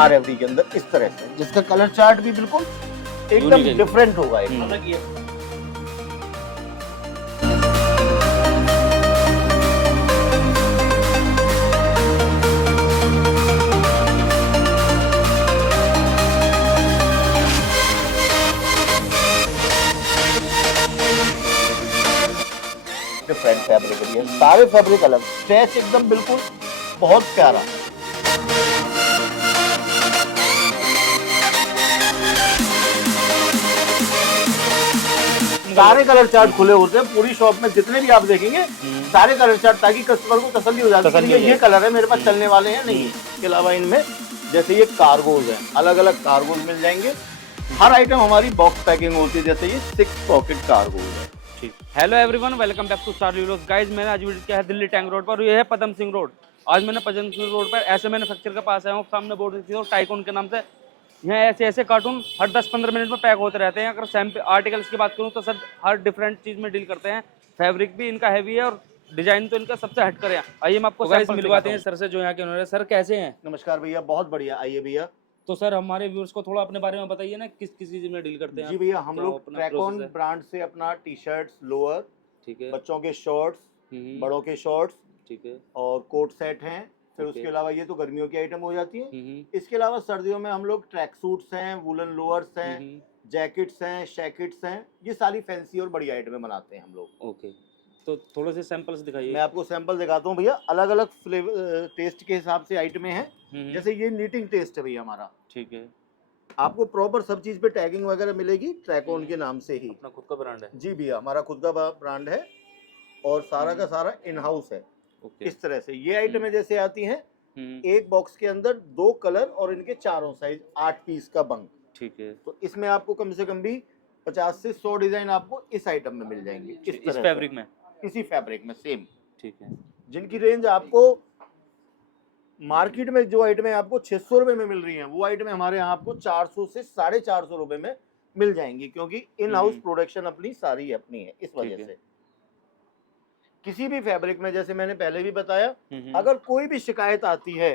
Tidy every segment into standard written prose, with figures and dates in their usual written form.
RFD के अंदर इस तरह से, जिसका कलर चार्ट भी बिल्कुल एकदम डिफरेंट होगा, एक अलग ही है। डिफरेंट फैब्रिक है, सारे फैब्रिक अलग, स्ट्रेच एकदम बिल्कुल बहुत प्यारा। सारे कलर चार्ट खुले होते हैं पूरी शॉप में, जितने भी आप देखेंगे सारे कलर चार्ट, ताकि कस्टमर को तसल्ली हो जाती है ये कलर है मेरे पास चलने वाले हैं। नहीं, इसके अलावा इनमें जैसे ये कार्गोज हैं, अलग अलग कार्गोज मिल जाएंगे। हर आइटम हमारी बॉक्स पैकिंग होती है, जैसे ये 6 पॉकेट कार्गोज है। Hello everyone, welcome back to star vlogs. Guys, मैंने आज विजिट किया है दिल्ली टैंक रोड पर, ये है पदम सिंह रोड। आज मैंने पदम सिंह रोड पर ऐसे मैन्युफैक्चर के पास आया हूँ, सामने बोर्ड देखिए हो टाइकॉन के नाम से। यहाँ ऐसे कार्टून हर 10-15 मिनट में पैक होते रहते हैं। अगर सैम्पल आर्टिकल्स की बात करूँ तो सर हर डिफरेंट चीज़ में डील करते हैं। फैब्रिक भी इनका हैवी है और डिजाइन तो इनका सबसे हट कर है। आइए हम आपको गाइस मिलवाते हैं सर से, जो यहाँ के ओनर है। सर कैसे हैं? नमस्कार भैया, बहुत बढ़िया। आइए भैया। तो सर हमारे व्यूअर्स को थोड़ा अपने बारे में बताइए ना, किस किस चीज़ में डील करते हैं? जी भैया, हम लोग ट्रैकॉन ब्रांड से अपना टी शर्ट्स, लोअर, ठीक है, बच्चों के शॉर्ट्स, बड़ों के शॉर्ट्स, ठीक है, और कोट सेट हैं। फिर उसके अलावा ये तो गर्मियों की आइटम हो जाती है। इसके अलावा सर्दियों में हम लोग ट्रैक सूट्स हैं, वुलन लोअर्स हैं, जैकेट्स हैं, शैकेट्स हैं, ये सारी फैंसी और बड़ी आइटमें बनाते हैं हम लोग। ओके, तो थोड़े से सैंपल्स दिखाइए। मैं आपको सैंपल दिखाता हूँ भैया। अलग अलग फ्लेवर टेस्ट के हिसाब से आइटमें हैं। जैसे ये नीटिंग टेस्ट है भैया हमारा, ठीक है। आपको प्रॉपर सब चीज पे टैगिंग वगैरह मिलेगी, ट्रैकॉन के नाम से ही। अपना खुद का ब्रांड है? जी भैया, हमारा खुद का ब्रांड है और सारा का सारा इन हाउस है। इस तरह से ये आइटमें जैसे आती हैं, एक बॉक्स के अंदर 2 कलर और इनके चारों साइज 8 पीस का बंक, ठीक है। तो इसमें आपको कम से कम भी 50 से 100 डिजाइन आपको इस आइटम में मिल जाएंगे। इस फैब्रिक में? इसी फैब्रिक में सेम, ठीक है। जिनकी रेंज आपको मार्केट में जो आइटमें आपको 600 रुपए में मिल रही हैं, वो आइटमें हमारे यहाँ आपको 400 से 450 रुपए में मिल जाएंगी, क्योंकि इन हाउस प्रोडक्शन अपनी सारी अपनी है। इस वजह से किसी भी फैब्रिक में, जैसे मैंने पहले भी बताया, अगर कोई भी शिकायत आती है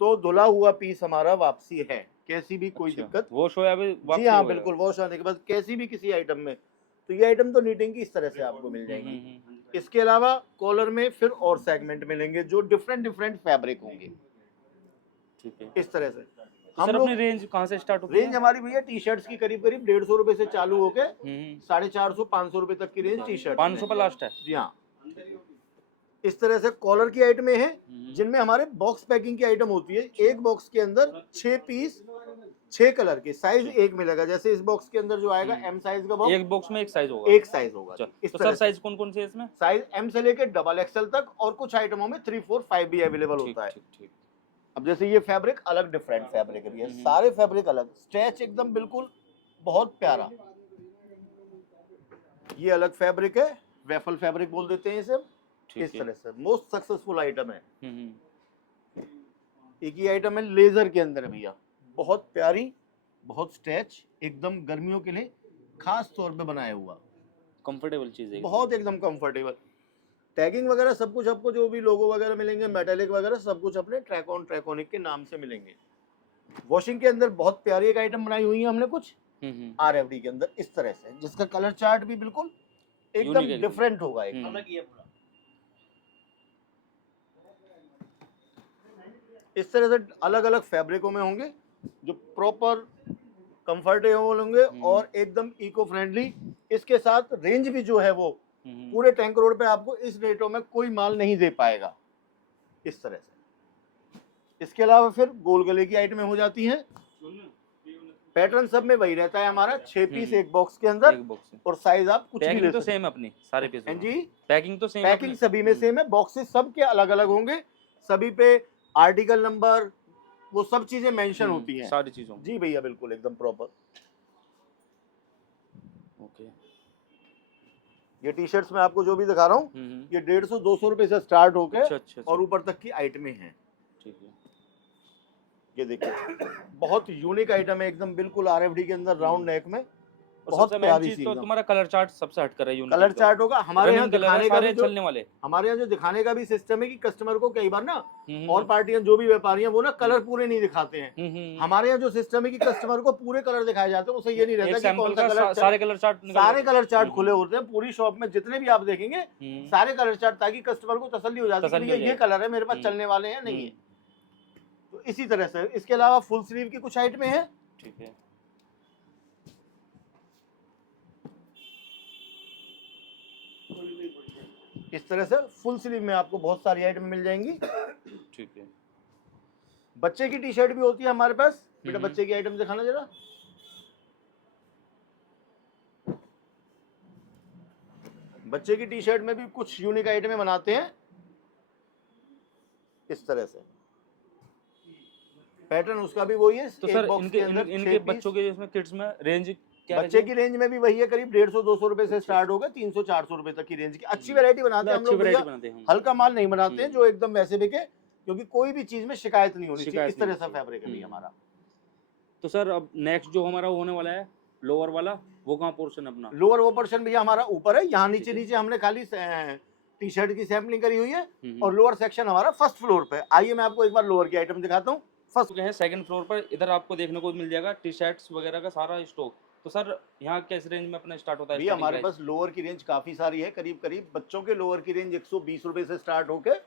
तो धुला हुआ पीस हमारा वापसी है, कैसी भी कोई दिक्कत। वॉश हो या जी हाँ बिल्कुल, वॉश आने के बाद कैसी भी किसी आइटम में, तो ये आइटम तो नीटिंग की इस तरह से आपको मिल जाएंगी। इसके अलावा कॉलर में फिर और सेगमेंट मिलेंगे जो डिफरेंट फैब्रिक होंगे, ठीक है। इस तरह से हम लोग अपनी रेंज कहाँ से स्टार्ट होती है? रेंज हमारी भैया टी शर्ट्स की करीब 150 रुपए से चालू होके 450-500 रुपए तक की रेंज टी शर्ट। 500 पर लास्ट है? जी हाँ। इस तरह से कॉलर की आइटमें हैं, जिनमें हमारे बॉक्स पैकिंग की आइटम होती है। एक बॉक्स के अंदर 6 पीस 6 कलर के, साइज एक मिलेगा। जैसे इस बॉक्स के अंदर जो आएगा M साइज का बॉक्स, एक बॉक्स में एक साइज होगा? एक साइज होगा। तो सर साइज कौन कौन से इसमें? साइज M से लेकर डबल XL तक, और कुछ आइटमों में 3, 4, 5 भी अवेलेबल होता है। ठीक। अब जैसे ये फैब्रिक अलग डिफरेंट फैब्रिक है, सारे फैब्रिक अलग, स्ट्रेच एकदम बिल्कुल बहुत प्यारा। ये अलग फैब्रिक है, वेफल फैब्रिक बोल देते हैं इसे। इस तरह से मोस्ट सक्सेसफुल आइटम है। एक ही आइटम है लेजर के अंदर भैया, बहुत प्यारी, बहुत स्ट्रेच, एकदम गर्मियों के लिए खास तौर पे बनाया हुआ कंफर्टेबल चीज है, बहुत एकदम कंफर्टेबल। टैगिंग वगैरह सब कुछ आपको, जो भी लोगो वगैरह मिलेंगे, मेटालिक वगैरह सब कुछ अपने ट्रैकॉनिक के नाम से मिलेंगे। वॉशिंग के अंदर बहुत प्यारी एक आइटम बनाई हुई है हमने कुछ RFD के अंदर इस तरह से, जिसका कलर चार्ट भी बिल्कुल एकदम डिफरेंट होगा, एक अलग ही है पूरा। इस तरह से अलग अलग फैब्रिकों में होंगे, जो प्रॉपर कंफर्टेबल होंगे और एकदम इको फ्रेंडली। इसके साथ रेंज भी जो है वो पूरे टैंक रोड पे आपको इस रेटों में कोई माल नहीं दे पाएगा, इस तरह से। इसके अलावा फिर गोल गले की आइटमें हो जाती हैं। पैटर्न सब में वही रहता है हमारा, 6 पीस एक बॉक्स के अंदर, और साइज आप कुछ भी ले सकते हैं। सेम अपनी सारे पीस जी, पैकिंग तो सेम, पैकिंग सभी में सेम है। बॉक्सेस सब के अलग अलग होंगे, सभी पे आर्टिकल नंबर, वो सब चीजें मेंशन होती हैं सारी चीजों। जी भैया, बिल्कुल एकदम प्रॉपर। ओके, ये टी शर्ट्स में आपको जो भी दिखा रहा हूँ, ये 150-200 रुपए से स्टार्ट होके और ऊपर तक की आइटमें हैं। ठीक है, ये देखिए बहुत यूनिक आइटम है, एकदम बिल्कुल RFD के अंदर राउंड नेक में, और बहुत सबसे मेन प्यारी चीज सी तो एकदम। तुम्हारा कलर चार्ट सबसे हट कर है, यूनिक कलर एकदम। चार्ट होगा हमारे यहाँ, रनिंग कलर है, दिखाने का सारे भी जो चलने वाले। हमारे यहाँ जो दिखाने का भी सिस्टम है कि कस्टमर को कई बार ना हम्म, और पार्टियां जो भी व्यापारी हैं वो ना कलर हम्म, पूरे नहीं दिखाते हैं। हम्म। हमारे यहाँ जो सिस्टम है कि कस्टमर को पूरे कलर दिखाए जाते हैं, उससे ये नहीं एक रहता कि सैंपल कौन सा का कलर सारे कलर चार्ट निकल सारे जाते हैं। कलर चार्ट खुले होते हैं पूरी शॉप में, जितने भी आप देखेंगे हम्म, सारे कलर चार्ट, ताकि कस्टमर को तसल्ली हो जाती है कि तसल्ली हो भैया ये जाए। कलर है मेरे पास हम्म, चलने वाले हैं नहीं हम्म, है। तो इसी तरह से इसके अलावा फुल स्लीव की कुछ आइटमें हैं। ठीक है। इस तरह से फुल स्लीव में आपको बहुत सारी आइटम मिल जाएंगी। ठीक है। बच्चे की टी शर्ट भी होती है हमारे पास। बेटा हम्म। बच्चे की आइटम दिखाना जरा। बच्चे की टी शर्ट में भी कुछ यूनिक आइटमें बनाते हैं। इस तरह से पैटर्न उसका भी वही है। तो एक सर बॉक्स इनके के अंदर इनके 6 बच्चों के इसमें किड्स में रेंज क्या बच्चे रहेगी? की रेंज में भी वही है, करीब 150-200 रुपए से स्टार्ट होगा, 300-400 रुपए तक की रेंज की अच्छी वैरायटी बनाते हैं हम अच्छी लोग भैया। वैरायटी बनाते हैं हम। हल्का माल नहीं बनाते हैं हम्म। जो एकदम वैसे बिके, क्योंकि कोई भी चीज में शिकायत नहीं होनी चाहिए। शिकायत इस तरह नहीं से होनी चाहिए। फैब्रिक है भैया हमारा। तो सर अब नेक्स्ट जो हमारा होने वाला है लोअर वाला, वो कहाँ पोर्शन अपना? लोअर वो पोर्शन भैया हमारा ऊपर है, यहाँ नीचे ठीक है। नीचे हमने खाली टी शर्ट की सैम्पलिंग करी हुई है। हम्म। और लोअर सेक्शन हमारा फर्स्ट फ्लोर पे। आइए मैं आपको एक बार लोअर की आइटम दिखाता हूँ। फर्स्ट है सेकंड फ्लोर पर, इधर आपको देखने को मिल जाएगा टी शर्ट्स वगैरह का सारा स्टॉक। तो सर यहाँ किस रेंज में अपना स्टार्ट होता है? भैया starting हमारे price? पास लोअर की रेंज काफी सारी है। करीब करीब बच्चों के लोअर की रेंज 120 रुपए से स्टार्ट होकर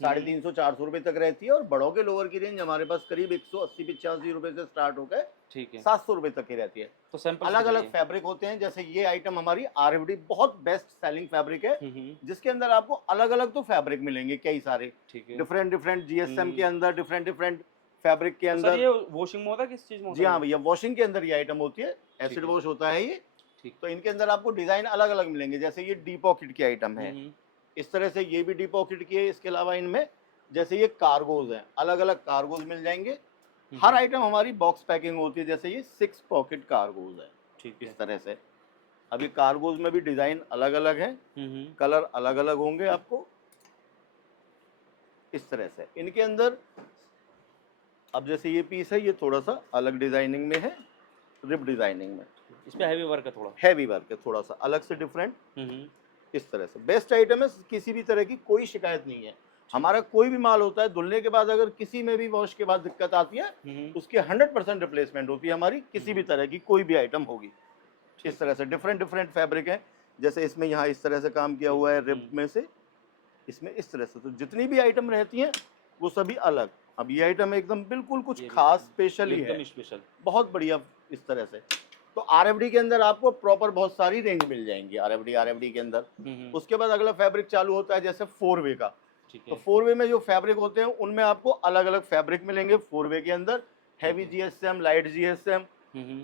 350-400 रुपए तक रहती है। और बड़ों के लोअर की रेंज हमारे पास करीब 180-85 रुपए से स्टार्ट होकर ठीक है। 700 रुपए तक की रहती है। तो सैंपल अलग अलग फैब्रिक होते हैं। जैसे ये आइटम हमारी RFD बहुत बेस्ट सेलिंग फैब्रिक है, जिसके अंदर आपको अलग अलग तो फैब्रिक मिलेंगे कई सारे। ठीक है। डिफरेंट डिफरेंट GSM के अंदर, डिफरेंट डिफरेंट फैब्रिक के तो सर अंदर। ये वॉशिंग में होता है, किस चीज में होता जी है? हाँ भैया, वॉशिंग के अंदर ये आइटम होती है, ठीक एसिड है। वॉश होता है ये। ठीक। तो इनके अंदर आपको डिजाइन अलग अलग मिलेंगे। जैसे ये डी पॉकेट की आइटम है, इस तरह से ये भी डी पॉकेट की है। इसके अलावा इनमें जैसे ये कार्गोज हैं, अलग अलग कार्गोज मिल जाएंगे। हर आइटम हमारी बॉक्स पैकिंग होती है। जैसे ये 6 पॉकेट कार्गोज है। ठीक है। इस तरह से अभी कार्गोज में भी डिजाइन अलग अलग है, कलर अलग अलग होंगे आपको। इस तरह से इनके अंदर अब जैसे ये पीस है, ये थोड़ा सा अलग डिजाइनिंग में है, रिप डिजाइनिंग में। इस पे हैवी वर्क है, थोड़ा हैवी वर्क है, थोड़ा सा अलग से डिफरेंट। इस तरह से बेस्ट आइटम है, किसी भी तरह की कोई शिकायत नहीं है। हमारा कोई भी माल होता है, धुलने के बाद अगर किसी में भी वॉश के बाद दिक्कत आती है, उसकी 100% रिप्लेसमेंट होती है हमारी, किसी भी तरह की कोई भी आइटम होगी। इस तरह से डिफरेंट डिफरेंट फैब्रिक है। जैसे इसमें यहाँ इस तरह से काम किया हुआ है रिप में से, इसमें इस तरह से। तो जितनी भी आइटम रहती हैं वो सभी अलग। अब ये आइटम एकदम बिल्कुल कुछ खास स्पेशल ही है, स्पेशल, बहुत बढ़िया। इस तरह से तो RFD के अंदर आपको प्रॉपर बहुत सारी रेंज मिल जाएंगी। RFD के अंदर उसके बाद अगला फैब्रिक चालू होता है जैसे 4 वे का। तो 4 वे में जो फैब्रिक होते हैं उनमें आपको अलग अलग फैब्रिक मिलेंगे। 4 वे के अंदर heavy GSM, light GSM,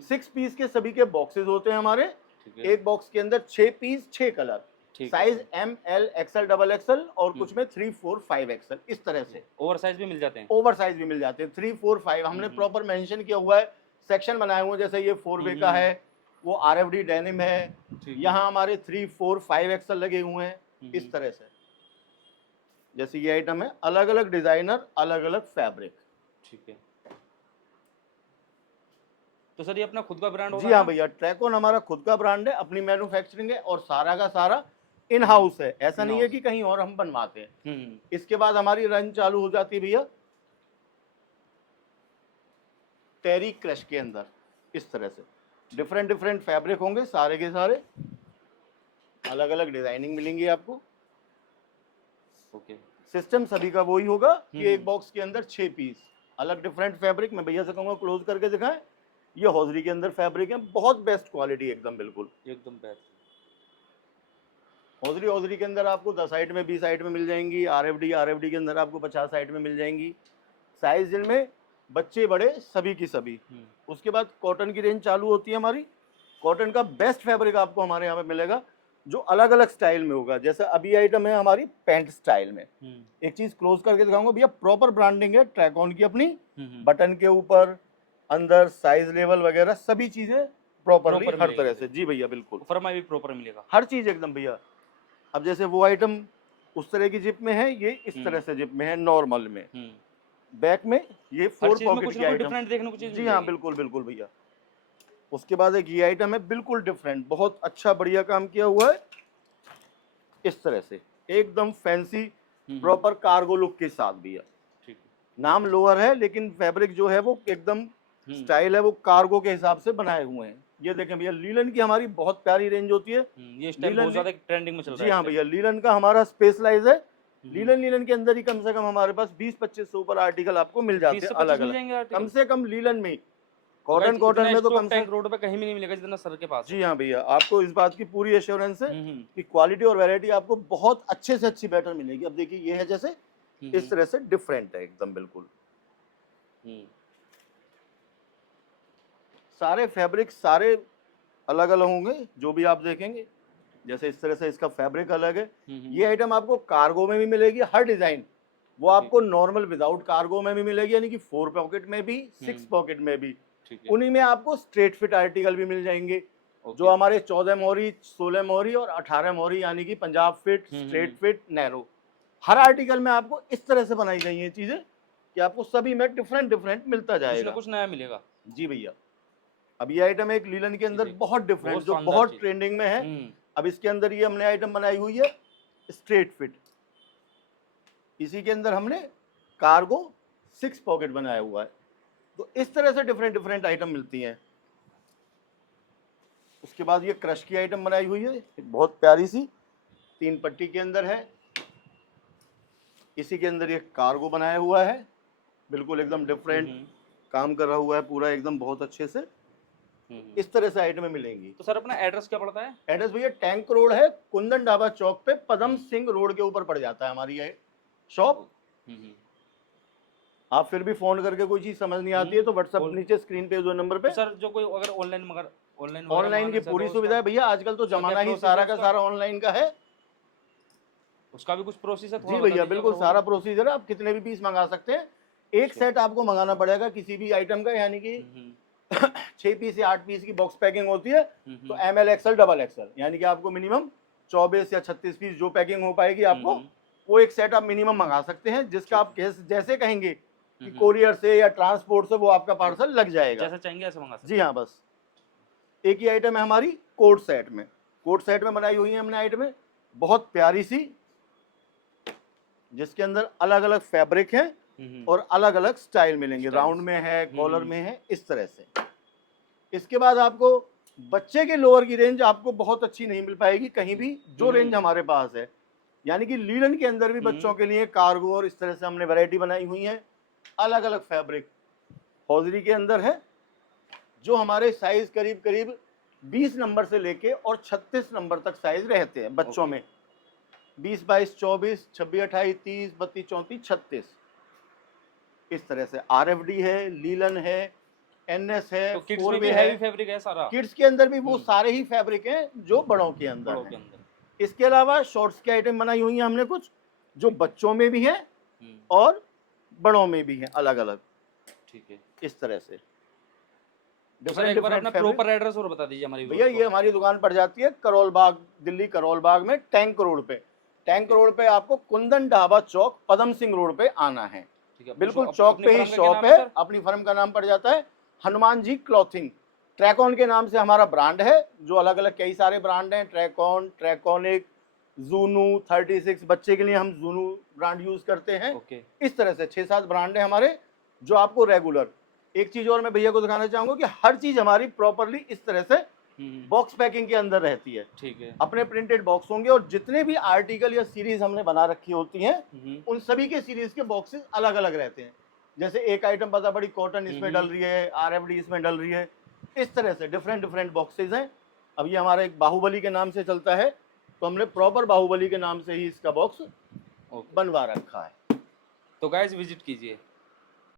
6 piece के सभी के बॉक्सेस होते हैं हमारे। एक बॉक्स के अंदर 6 piece, 6 colour, size M, L, XL, XXL और कुछ में 3, 4, 5 XL। इस तरह से ओवर साइज भी मिल जाते हैं। ओवर साइज भी मिल जाते हैं, 3, 4, 5 हमने प्रॉपर मेंशन किया हुआ है, सेक्शन बनाए हुए हैं। जैसे ये 4 वे का है, वो RFD डेनिम है, यहाँ हमारे 3, 4, 5 XL लगे हुए हैं। इस तरह से जैसे ये आइटम है, अलग अलग डिजाइनर, अलग अलग फैब्रिक। ठीक है। तो सर ये अपना खुद का ब्रांड होगा? जी हाँ भैया, ट्रैकोन हमारा खुद का ब्रांड है, अपनी मैन्युफैक्चरिंग है और सारा का सारा इन हाउस है। ऐसा नहीं है कि कहीं और हम बनवाते हैं। इसके बाद हमारी रन चालू हो जाती है भैया टेरी क्रश के अंदर। इस तरह से डिफरेंट डिफरेंट फैब्रिक होंगे, सारे के सारे अलग अलग डिजाइनिंग मिलेंगी आपको। ओके। सिस्टम सभी का वही होगा कि एक बॉक्स के अंदर 6 पीस अलग डिफरेंट फैब्रिक। मैं भैया से कहूँगा क्लोज करके दिखाएं। ये हौजरी के अंदर फैब्रिक है, बहुत बेस्ट क्वालिटी, एकदम बिल्कुल एकदम बेस्ट। हौजरी के अंदर आपको 10 आइट में, 20 आइट में मिल जाएंगी। RFD के अंदर आपको 50 आइट में मिल जाएंगी। साइज जिनमें बच्चे बड़े सभी की सभी। उसके बाद कॉटन की रेंज चालू होती है हमारी। कॉटन का बेस्ट फैब्रिक आपको हमारे यहाँ पे मिलेगा, जो अलग अलग स्टाइल में होगा। जैसे अभी आइटम है हमारी पैंट स्टाइल में। एक चीज क्लोज करके दिखाऊंगा भैया, प्रॉपर ब्रांडिंग है ट्रैकोन की अपनी। बटन के ऊपर, अंदर, साइज लेवल वगैरह सभी चीजें प्रॉपरली हर तरह से। जी भैया बिल्कुल, फरमाई भी प्रॉपर मिलेगा, हर चीज एकदम भैया। अब जैसे वो आइटम उस तरह की जिप में है, ये इस तरह से जिप में है, नॉर्मल में। बैक में ये 4 पॉकेट की आइटम। डिफरेंट देखने को चीज। जी हाँ बिल्कुल बिल्कुल भैया। उसके बाद एक ये आइटम है बिल्कुल डिफरेंट, बहुत अच्छा बढ़िया काम किया हुआ है, इस तरह से एकदम फैंसी प्रॉपर कार्गो लुक के साथ भी है। ठीक है। नाम लोअर है लेकिन फैब्रिक जो है वो एकदम स्टाइल है, वो कार्गो के हिसाब से बनाए हुए हैं। ये देखें भैया, लीलन की हमारी बहुत प्यारी रेंज होती है। ये इस टाइम बहुत ज्यादा ट्रेंडिंग में चल रहा है। जी हाँ भैया, लीलन का हमारा स्पेशलाइज है। लीलन के अंदर ही कम से कम हमारे पास 20-25 से ऊपर आर्टिकल आपको मिल जाते हैं अलग अलग, कम से कम लीलन में। कॉटन में तो कम से कम रोड पे कहीं भी नहीं मिलेगा जितना सर के पास। जी हाँ भैया, आपको इस बात की पूरी एश्योरेंस है कि क्वालिटी और वैरायटी आपको बहुत अच्छे से अच्छी बेटर मिलेगी। अब देखिए ये है जैसे इस तरह से डिफरेंट है एकदम बिल्कुल। सारे फैब्रिक सारे अलग अलग होंगे जो भी आप देखेंगे, जैसे इस तरह से इसका फैब्रिक अलग है। ये आइटम आपको कार्गो में भी मिलेगी, हर डिजाइन वो आपको नॉर्मल विदाउट कार्गो में भी मिलेगी, यानी कि 4 पॉकेट में भी 6 पॉकेट में भी। उन्हीं में आपको स्ट्रेट फिट आर्टिकल भी मिल जाएंगे, जो हमारे 14 मोहरी, 16 मोहरी और 18 मोहरी, यानी कि Punjab fit, straight fit, narrow, हर आर्टिकल में आपको इस तरह से बनाई गई हैं चीजें कि आपको सभी में डिफरेंट मिलता जाएगा, कुछ नया मिलेगा। जी भैया। अब ये आइटम एक लीलन के अंदर बहुत डिफरेंट, जो बहुत ट्रेंडिंग में है। अब इसके अंदर ये हमने आइटम बनाई हुई है स्ट्रेट फिट, इसी के अंदर हमने कार्गो 6 पॉकेट बनाया हुआ है। तो इस तरह से डिफरेंट आइटम मिलती हैं। उसके बाद ये क्रश की आइटम बनाई हुई है, बहुत प्यारी सी 3 पट्टी के अंदर है। इसी के अंदर ये कार्गो बनाया हुआ है, बिल्कुल एकदम डिफरेंट काम कर रहा हुआ है पूरा एकदम बहुत अच्छे से। इस तरह से आइटमें मिलेंगी। तो सर अपना एड्रेस क्या पड़ता है? एड्रेस भैया टैंक रोड है, कुंदन ढाबा चौक पे, पदम सिंह रोड के ऊपर पड़ जाता है हमारी ये शॉप। आप फिर भी फोन करके कोई चीज समझ नहीं आती है तो व्हाट्सएप नीचे स्क्रीन पे जो नंबर पे। सर जो कोई अगर ऑनलाइन की पूरी सुविधा है भैया, आजकल तो जमाना ही सारा का सारा ऑनलाइन का है। उसका भी कुछ प्रोसीजर? जी भैया बिल्कुल सारा प्रोसीजर है, आप कितने भी पीस मंगा सकते हैं। एक सेट आपको मंगाना पड़ेगा किसी भी आइटम का, यानी कि 6 पीस या 8 पीस की बॉक्स पैकिंग होती है, तो ML XL XXL, यानी कि आपको मिनिमम 24 या 36 पीस जो पैकिंग हो पाएगी आपको, वो एक सेट आप मिनिमम मंगा सकते हैं, जिसका आप जैसे कहेंगे कि कोरियर से या ट्रांसपोर्ट से वो आपका पार्सल लग जाएगा, जैसा चाहेंगे ऐसे मंगा सकते। जी हाँ। बस एक ही आइटम है हमारी कोट सेट में बनाई हुई है हमने आइटम, बहुत प्यारी सी, जिसके अंदर अलग अलग फैब्रिक है और अलग अलग स्टाइल मिलेंगे, राउंड में है, कॉलर में है, इस तरह से। इसके बाद आपको बच्चे के लोअर की रेंज आपको बहुत अच्छी नहीं मिल पाएगी कहीं भी, जो रेंज हमारे पास है, यानी कि लीलन के अंदर भी बच्चों के लिए कार्गो और इस तरह से हमने वैरायटी बनाई हुई है। अलग अलग फैब्रिक हौजरी के अंदर है, जो हमारे साइज करीब 20 नंबर से लेके और 36 नंबर तक साइज रहते हैं बच्चों में। 20, 22, 24, 26, 28, 30, 32, 34, 36, इस तरह से। RFD है, लीलन है, NS है, तो किड्स में भी हैवी फैब्रिक है सारा। किड्स के अंदर भी वो सारे ही फैब्रिक हैं जो बड़ों के अंदर हैं। इसके अलावा शॉर्ट्स की आइटम बनाई हुई है हमने कुछ, जो बच्चों में भी है और बड़ों में भी है, अलग अलग। ठीक है, इस तरह से। एक बार अपना प्रॉपर एड्रेस और बता दीजिए हमारी भैया। ये हमारी दुकान पड़ जाती है करोल बाग, दिल्ली करोल बाग में, टैंक रोड पे। टैंक रोड पे आपको कुंदन ढाबा चौक, पदम सिंह रोड पे आना है, बिल्कुल चौक पे ही शॉप है। अपनी फर्म का नाम पड़ जाता है हनुमान जी क्लॉथिंग। ट्रैकॉन के नाम से हमारा ब्रांड है, जो अलग अलग कई सारे ब्रांड हैं, ट्रैकॉन, ट्रैकॉनिक, जूनू, 36, बच्चे के लिए हम जूनू ब्रांड यूज करते हैं। इस तरह से 6-7 ब्रांड है हमारे, जो आपको रेगुलर। एक चीज और मैं भैया को दिखाना चाहूंगा कि हर चीज हमारी प्रॉपरली इस तरह से बॉक्स पैकिंग के अंदर रहती है। ठीक है, अपने प्रिंटेड बॉक्स होंगे, और जितने भी आर्टिकल या सीरीज हमने बना रखी होती हैं, उन सभी के सीरीज के बॉक्सेस अलग अलग रहते हैं। जैसे एक आइटम पता पड़ी कॉटन इसमें डल रही है, RFD इसमें डल रही है, इस तरह से डिफरेंट बॉक्सेस हैं। अब ये हमारा एक बाहुबली के नाम से चलता है, तो हमने प्रॉपर बाहुबली के नाम से ही इसका बॉक्स बनवा रखा है। तो गाइस विजिट कीजिए।